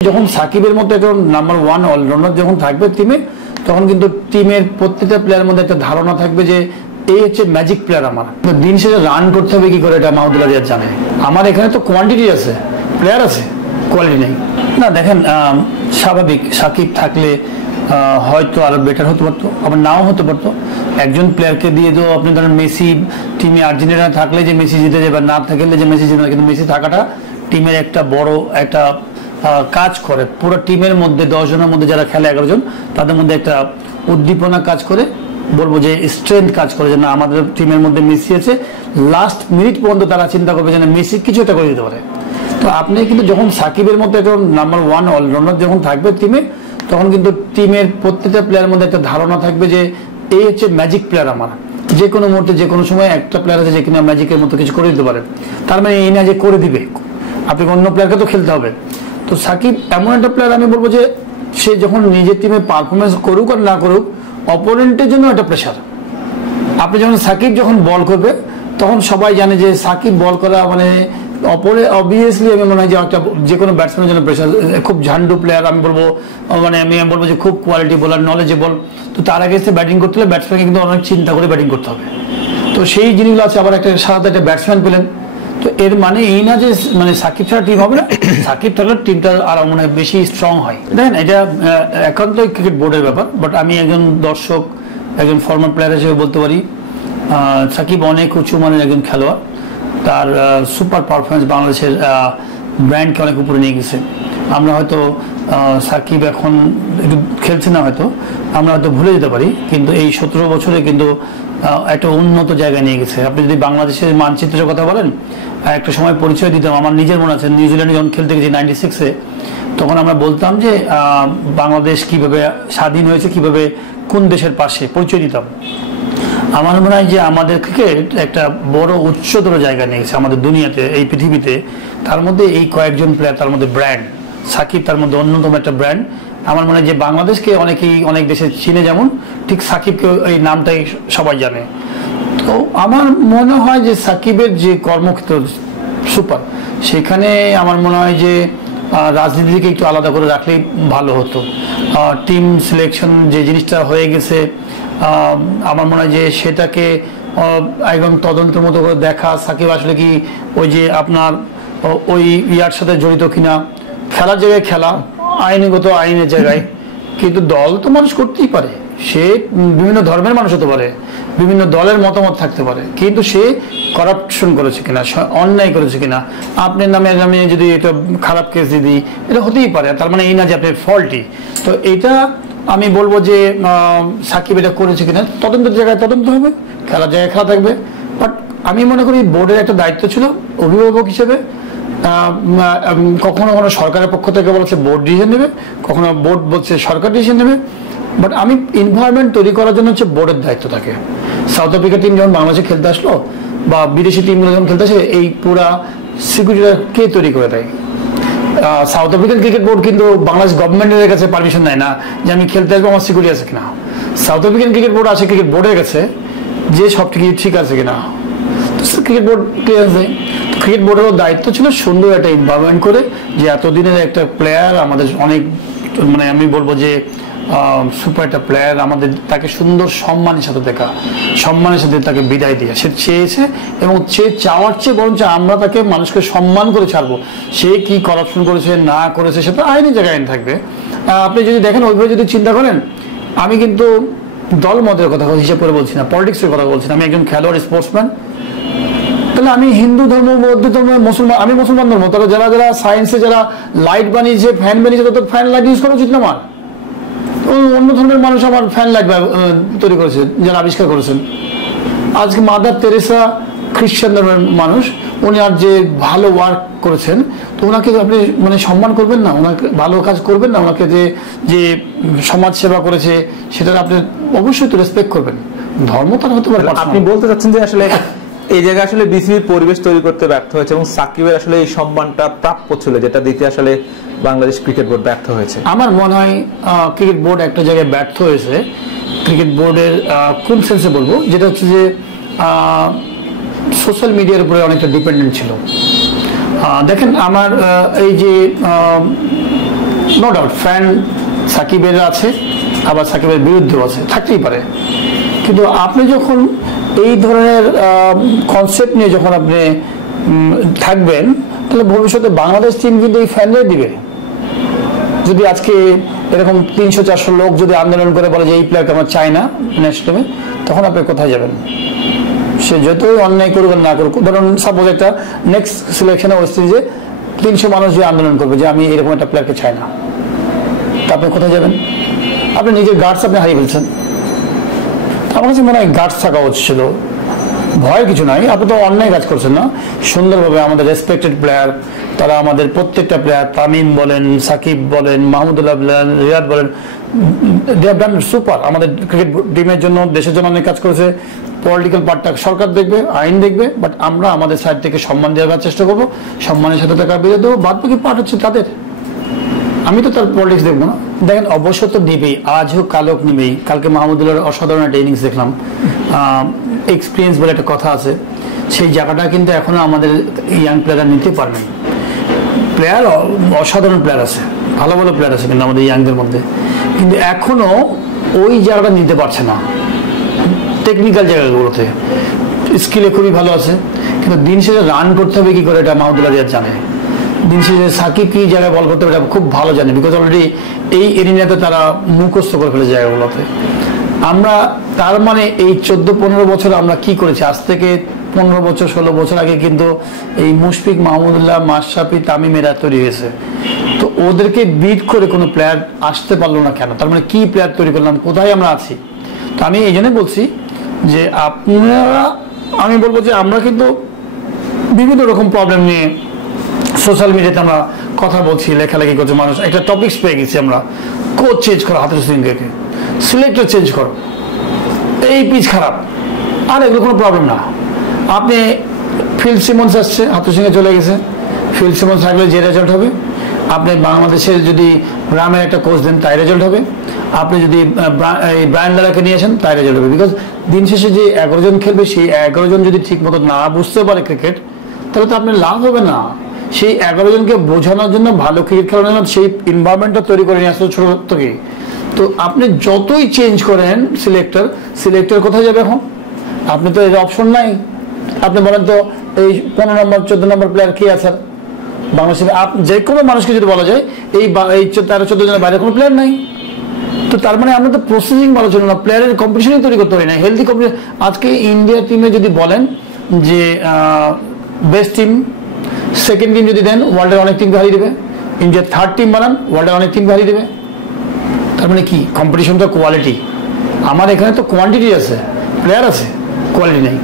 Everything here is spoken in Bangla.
যখন সাকিবের মতো একজন নাম্বার ওয়ান অলরাউন্ডার যখন থাকবে টিমে, তখন কিন্তু টিমের প্রত্যেকটা প্লেয়ারের মধ্যে একটা ধারণা থাকবে যে এই হচ্ছে ম্যাজিক প্লেয়ার। আমার দিন শেষে রান করতে হবে কি করে এটা মাহমুদুল্লাহ রিয়াদ জানে। আমার এখানে তো কোয়ান্টিটি আছে, প্লেয়ার আছে, কোয়ালিটি নেই। না দেখেন, স্বাভাবিক সাকিব থাকলে হয়তো আরো বেটার হতে পারতো, আবার নাও হতে পারতো। একজন প্লেয়ারকে দিয়ে তো আপনি ধরেন মেসি টিমে আর্জেন্টিনা থাকলে যে মেসি জিতে যাবে, না থাকলে যে মেসি জিতে, কিন্তু মেসি থাকাটা টিমের একটা বড় একটা কাজ করে। পুরো টিমের মধ্যে 10 জনের মধ্যে যারা খেলে 11 জন, তাদের মধ্যে একটা উদ্দীপনা কাজ করে, বলবো যে স্ট্রেংথ কাজ করে, যে না আমাদের টিমের মধ্যে মেসি আছে। লাস্ট মিনিট পর্যন্ত তারা চিন্তা করবে যে না মেসি কিছু একটা করে দিতে পারে। তো আপনি কিন্তু যখন সাকিবের মধ্যে একজন নাম্বার ওয়ান অলরাউন্ডার যখন থাকবে টিমে, তখন কিন্তু টিমের প্রত্যেকটা প্লেয়ারের মধ্যে একটা ধারণা থাকবে যে এই হচ্ছে ম্যাজিক প্লেয়ার। আমার যে কোনো মুহূর্তে যে কোনো সময় একটা প্লেয়ার আছে যে কিনা ম্যাজিকের মতো কিছু করে দিতে পারে। তার মানে এই না যে করে দিবে, আপনি অন্য প্লেয়ারকে তো খেলতে হবে। তো সাকিব এমন একটা প্লেয়ার, আমি বলবো যে সে যখন নিজের টিমে পারফরমেন্স করুক আর না করুক, অপোনেন্টের জন্য একটা প্রেশার। আপনি যখন সাকিব যখন বল করবে, তখন সবাই জানে যে সাকিব বল করা মানে অবভিয়াসলি আমি মনে হয় যে একটা যে কোনো ব্যাটসম্যানের জন্য প্রেশার। খুব ঝান্ডু প্লেয়ার, আমি বলবো মানে আমি বলবো যে খুব কোয়ালিটি বোলার, নলেজেবল। তো তার আগে এসে ব্যাটিং করতে হলে ব্যাটসম্যানকে কিন্তু অনেক চিন্তা করে ব্যাটিং করতে হবে। তো সেই জিনিসগুলো আছে। আবার একটা সাথে একটা ব্যাটসম্যান পেলেন, তো এর মানে এই না যে মানে সাকিব ছাড়া টিম হবে না। সাকিব থাকলে টিমটা আরো মনে হয় বেশি স্ট্রং হয়। দেখেন, এটা একান্তই ক্রিকেট বোর্ডের ব্যাপার। বাট আমি একজন দর্শক, একজন ফর্মার প্লেয়ার হিসেবে বলতে পারি সাকিব অনেক উঁচু মানের একজন খেলোয়াড়। তার সুপার পারফরমেন্স বাংলাদেশের ব্র্যান্ডকে অনেক উপরে নিয়ে গেছে। আমরা হয়তো সাকিব এখন একটু খেলছে না, হয়তো আমরা হয়তো ভুলে যেতে পারি, কিন্তু এই 17 বছরে কিন্তু একটা উন্নত জায়গায় নিয়ে গেছে। আপনি যদি বাংলাদেশের মানচিত্রের কথা বলেন, একটা সময় পরিচয় দিতাম, আমার নিজের মনে আছে নিউজিল্যান্ডে যখন খেলতে গেছি 96-এ, তখন আমরা বলতাম যে বাংলাদেশ কিভাবে স্বাধীন হয়েছে, কিভাবে কোন দেশের পাশে পরিচয় দিতাম। আমার মনে হয় যে আমাদের ক্রিকেট একটা বড় উচ্চতর জায়গা নিয়ে গেছে আমাদের দুনিয়াতে, এই পৃথিবীতে। তার মধ্যে এই কয়েকজন প্লেয়ার, তার মধ্যে ব্র্যান্ড সাকিব তার মধ্যে অন্যতম একটা ব্র্যান্ড। আমার মনে হয় যে বাংলাদেশকে অনেকেই অনেক দেশে চিনে, যেমন ঠিক সাকিবকে এই নামটাই সবাই জানে। তো আমার মনে হয় যে সাকিবের যে কর্মক্ষেত্র সুপার, সেখানে আমার মনে হয় যে রাজনীতিকে একটু আলাদা করে রাখলেই ভালো হতো। টিম সিলেকশন যে জিনিসটা হয়ে গেছে, আমার মনে হয় যে সেটাকে একদম তদন্তের মতো করে দেখা, সাকিব আসলে কি ওই যে আপনার ওই ইয়ার সাথে জড়িত কিনা, খেলার জায়গায় খেলা, আইনগত আইনের জায়গায়। কিন্তু দল তো মানুষ করতেই পারে, সে বিভিন্ন ধর্মের মানুষ হতে পারে, বিভিন্ন দলের মতামত থাকতে পারে, কিন্তু সে করাপশন করেছে কিনা, অন্যায় করেছে কিনা, আপনার নামে যদি এটা খারাপ কেস দিয়ে দিই, এটা হতেই পারে। তার মানে এই না যে আপনি ফল্টি। তো এটা আমি বলবো যে সাকিব এটা করেছে কিনা তদন্তের জায়গায় তদন্ত হবে, খেলার জায়গায় খেলা থাকবে। বাট আমি মনে করি বোর্ডের একটা দায়িত্ব ছিল অভিভাবক হিসেবে। কখনো কখনো সরকারের পক্ষ থেকে বলছে বোর্ড ডিসিশন নেবে, কখনো বোর্ড বলছে সরকার ডিসিশন নেবে। বাট আমি এনভায়রনমেন্ট তৈরি করার জন্য হচ্ছে বোর্ডের দায়িত্ব থাকে। সাউথ আফ্রিকা টিম যখন বাংলাদেশে খেলতে আসলো, বা বিদেশি টিমগুলো যখন খেলতে আসে, এই পুরা সিকিউরিটিটা কে তৈরি করে দেয়? সাউথ আফ্রিকান ক্রিকেট বোর্ড কিন্তু বাংলাদেশ গভর্নমেন্টের কাছে পারমিশন নেয় না যে আমি খেলতে আসবো, আমার সিকিউরিটি আছে কিনা। সাউথ আফ্রিকান ক্রিকেট বোর্ড আছে ক্রিকেট বোর্ডের কাছে যে সব ঠিক আছে কিনা। ক্রিকেট বোর্ড ক্লিয়ার আছে। ক্রিকেট বোর্ডেরও দায়িত্ব ছিল সুন্দর একটা এনভায়রনমেন্ট করে, যে এতদিনের একটা প্লেয়ার আমাদের অনেক মানে আমি বলবো যে সুপার একটা প্লেয়ার, আমাদের তাকে সুন্দর সম্মানের সাথে দেখা, সম্মানের সাথে তাকে বিদায় দিয়ে সে চেয়েছে, এবং সে চাওয়ার চেয়ে বরঞ্চ আমরা তাকে মানুষকে সম্মান করে ছাড়বো। সে কি করাপশন করেছে না করেছে সেটা আইনি জায়গায় আইন থাকবে। আপনি যদি দেখেন ওইভাবে যদি চিন্তা করেন, আমি কিন্তু দল মতের কথা হিসাব করে বলছি না, পলিটিক্সের কথা বলছি না। আমি একজন খেলোয়াড়, স্পোর্টসম্যান। তাহলে আমি হিন্দু ধর্ম, বৌদ্ধ ধর্ম, মুসলমান, আমি মুসলমান ধর্ম, তাহলে যারা যারা সায়েন্সে যারা লাইট বানিয়েছে, ফ্যান বানিয়েছে, তাদের ফ্যান লাইট ইউজ করা উচিত না আমার? অন্য ধর্মের মানুষ আমার ফ্যান লাইট তৈরি করেছে, যারা আবিষ্কার করেছেন। আজকে মাদার তেরেসা খ্রিস্টান ধর্মের মানুষ, উনি আর যে ভালো ওয়ার্ক করেছেন, তো ওনাকে আপনি মানে সম্মান করবেন না? ওনাকে ভালো কাজ করবেন না? ওনাকে যে যে সমাজ সেবা করেছে, সেটা আপনি অবশ্যই তো রেসপেক্ট করবেন। ধর্ম তার হতে পারে। আপনি বলতে চাচ্ছেন যে আসলে এই জায়গায় আসলে বিসিবির পরিবেশ তৈরি করতে ব্যর্থ হয়েছে, এবং সাকিবের আসলে এই সম্মানটা প্রাপ্য ছিল, যেটা দিতে আসলে বাংলাদেশ ক্রিকেট বোর্ড ব্যর্থ হয়েছে। আমার মনে হয় ক্রিকেট বোর্ড একটা জায়গায় ব্যর্থ হয়েছে। ক্রিকেট বোর্ডের কোন সেন্সে বলবো, যেটা হচ্ছে যে সোশ্যাল মিডিয়ার উপরে অনেকটা ডিপেন্ডেন্ট ছিল। দেখেন, আমার এই যে নো ডাউট ফ্যান সাকিবের আছে, আবার সাকিবের বিরুদ্ধেও আছে, থাকতেই পারে। কিন্তু আপনি যখন এই ধরনের কনসেপ্ট নিয়ে যখন আপনি থাকবেন, তাহলে ভবিষ্যতে বাংলাদেশ টিম কিন্তু এই ফ্যানরাই দিবে। যদি আজকে এরকম 300-400 লোক যদি আন্দোলন করে বলে যে এই প্লেয়ারকে আমরা চাই না নেক্সট টিমে, তখন আপনি কোথায় যাবেন? সে যতই অন্যায় করুক না করুক, ধরুন সাপোজ একটা নেক্সট সিলেকশনে ওয়েস্ট ইন্ডিজে 300 মানুষ যে আন্দোলন করবে যে আমি এরকম একটা প্লেয়ারকে চাই না, তা আপনি কোথায় যাবেন? আপনি নিজের গার্ডস আপনি হারিয়ে ফেলছেন। আমার কাছে মনে হয় গার্ডস থাকা উচিত ছিল, ভয়ের কিছু নাই। আপনি তো অন্যায় কাজ করছেন না, সুন্দরভাবে আমাদের রেসপেক্টেড প্লেয়ার, তারা আমাদের প্রত্যেকটা প্লেয়ার, তামিম বলেন, সাকিব বলেন, মাহমুদুল্লাহ বলেন, রিয়াদ বলেন, দে হ্যাভ ডান সুপার। আমাদের ক্রিকেট টিমের জন্য, দেশের জন্য অনেক কাজ করেছে। পলিটিক্যাল পার্টটা সরকার দেখবে, আইন দেখবে, বাট আমরা আমাদের সাইড থেকে সম্মান দেওয়ার চেষ্টা করবো, সম্মানের সাথে টাকা বেরিয়ে দেবো। বাদ বাকি পার্ট হচ্ছে তাদের, আমি তো তার পলিটিক্স দেখবো না। দেখেন অবশ্য তো দিবেই, আজ হোক কাল হোক নিবেই। কালকে মাহমুদুল্লাহর অসাধারণ একটা ইনিংস দেখলাম, এক্সপিরিয়েন্স বলে একটা কথা আছে, সেই জায়গাটা কিন্তু এখনো আমাদের ইয়াং প্লেয়াররা নিতে পারবেন। প্লেয়ার অসাধারণ প্লেয়ার আছে, ভালো ভালো প্লেয়ার আছে কিন্তু আমাদের ইয়াংদের মধ্যে, কিন্তু এখনো ওই জায়গাটা নিতে পারছে না। টেকনিক্যাল জায়গাগুলোতে স্কিলে খুবই ভালো আছে, কিন্তু দিন শেষে রান করতে হবে কি করে এটা মাহমুদুল্লাহ রিয়াদ জানে। দিন শেষে সাকিব কি জায়গায় বল করতে হবে এটা খুব ভালো জানে, বিকজ অলরেডি এই এরিয়াতে তারা মুখস্থ করে ফেলে জায়গাগুলোতে। আমরা তার মানে এই 14-15 বছর আমরা কি করেছি, আজ থেকে 15 বছর 16 বছর আগে কিন্তু এই মুশফিক, মাহমুদুল্লাহ, মাশরাফি, তামিমেরা তৈরি হয়েছে। তো ওদেরকে বিট করে কোনো প্লেয়ার আসতে পারলো না কেন? তার মানে কি প্লেয়ার তৈরি করলাম, কোথায় আমরা আছি? তো আমি এই জন্য বলছি যে আপনারা, আমি বলবো যে আমরা কিন্তু বিভিন্ন রকম প্রবলেম নিয়ে সোশ্যাল মিডিয়াতে আমরা কথা বলছি, লেখালেখি করছি, মানুষ একটা টপিকস পেয়ে গেছি আমরা, কোচ চেঞ্জ করো, হাতুরু সিংকে সিলেক্টর চেঞ্জ করো, এই পিচ খারাপ, আর এগুলো কোনো প্রবলেম না। আপনি ফিল সিমন্স আসছে, হাতুরু সিংহে চলে গেছে, ফিল সিমন্স থাকলে যে রেজাল্ট হবে, আপনি বাংলাদেশের যদি গ্রামের একটা কোচ দেন তাই রেজাল্ট হবে, আপনি যদি ব্রায়ান লারাকে নিয়ে আসেন তাই রেজাল্ট হবে। বিকজ দিন শেষে যে 11 জন খেলবে, সেই 11 জন যদি ঠিক মতো না বুঝতে পারে ক্রিকেট, তাহলে তো আপনার লাভ হবে না। সেই 11 জনকে বোঝানোর জন্য, ভালো ক্রিকেট খেলানোর জন্য সেই এনভায়রনমেন্টটা তৈরি করে নিয়ে আসতে ছোট থেকে। তো আপনি যতই চেঞ্জ করেন সিলেক্টর কোথায় যাবে এখন? আপনি তো এর অপশন নাই। আপনি বলেন তো এই 15 নম্বর 14 নম্বর প্লেয়ার কে আছে বাংলাদেশে? যে কোনো মানুষকে যদি বলা যায় এই 13-14 জনের বাইরে কোনো প্লেয়ার নাই। তো তার মানে আমরা তো প্রসেসিং ভালো ছিল না, প্লেয়ারের কম্পিটিশনই তৈরি করতে পারি না, হেলদি কম্পিটিশন। আজকে ইন্ডিয়ার টিমে যদি বলেন যে বেস্ট টিম, সেকেন্ড টিম যদি দেন ওয়ার্ল্ডের অনেক টিমকে হারিয়ে দেবে, ইন্ডিয়ার থার্ড টিম বানান ওয়ার্ল্ডের অনেক টিমকে হারিয়ে দেবে। তার মানে কি? কম্পিটিশনটা কোয়ালিটি। আমার এখানে তো কোয়ান্টিটি আছে, প্লেয়ার আছে, কোয়ালিটি নেই।